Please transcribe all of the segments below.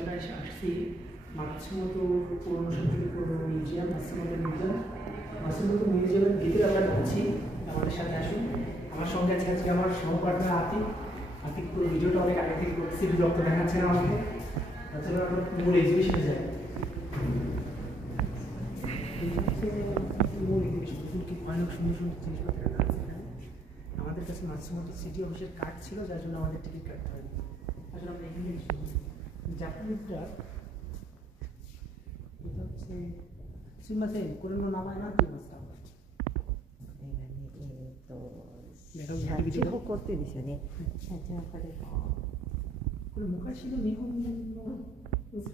আমরা আসছি মাতসুমোতো পুরনো সবথেকে পুরনো মিউজিয়াম মাতসুমোতো মিউজিয়ামের ভিতরে আমরা ঢুকছি। আমাদের সাথে আসুন। আমার সঙ্গে আছে আজকে আমার সহপাঠী আতিক পুরো ভিডিওটা অনেক আগে থেকে করছি, ব্লগ তো দেখাচ্ছে না আমাকে। তাছাড়া আমরা মূল এক্সিবিশনে যাই। মূল এক্সিবিশন কি অনেক সুন্দর সুন্দর জিনিসপত্র রাখা আছে এখানে। আমাদের কাছে মাতসুমোতো সিটি অফিসের কার্ড ছিল, যার জন্য আমাদের টিকিট কাটতে হয়নি। আসলে আমরা এখানে জাপানিজরা এটা হচ্ছে সুইমাসেন করে নো নামায় না কি মাস্টারシャチホコっていうんですよね。シャチホコでこれ昔の日本の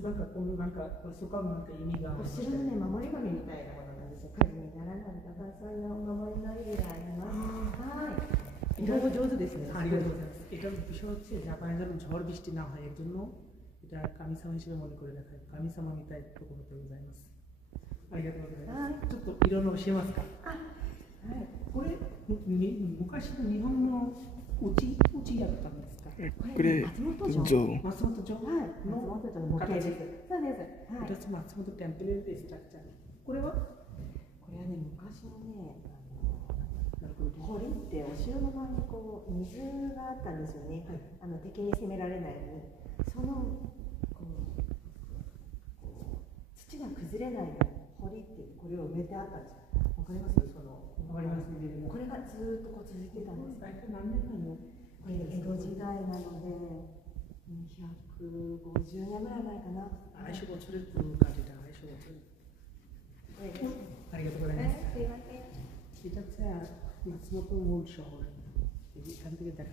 なんかこのなんかそこはなんか意味がお城のね守り神みたいなものなんですよ。火事にならない高さやお守りの意味があります。はい。上手ですね。ありがとうございます。এটার বিষয় হচ্ছে জাপানে যেন ঝড় বৃষ্টি না হয় এর জন্য এটা কামিসামা হিসেবে মনে করে দেখায়। কামিসামাみたいなところでございます。ありがとうございます。ちょっと色の教えますか。はい。これ昔の日本のうちやったんですか。これ松本城。松本城の形です。そうです。はい。これは松本テンプレでストラクチャー。これはね昔のね堀ってお城の周りにこう水があったんですよね。敵に攻められないように。その土が崩れないように堀ってこれを埋めてあったんですよ。わかります？わかりますね。これがずっとこう続いてたんです。大体何年前の？これ江戸時代なので250年ぐらい前かな。আড়াইশো বছরের পুরনো কাঠ এটা, 250 বছর।ありがとうございます。すいません。এটা হচ্ছে মাতসুমোতো মূল শহর। এখান থেকে দেখা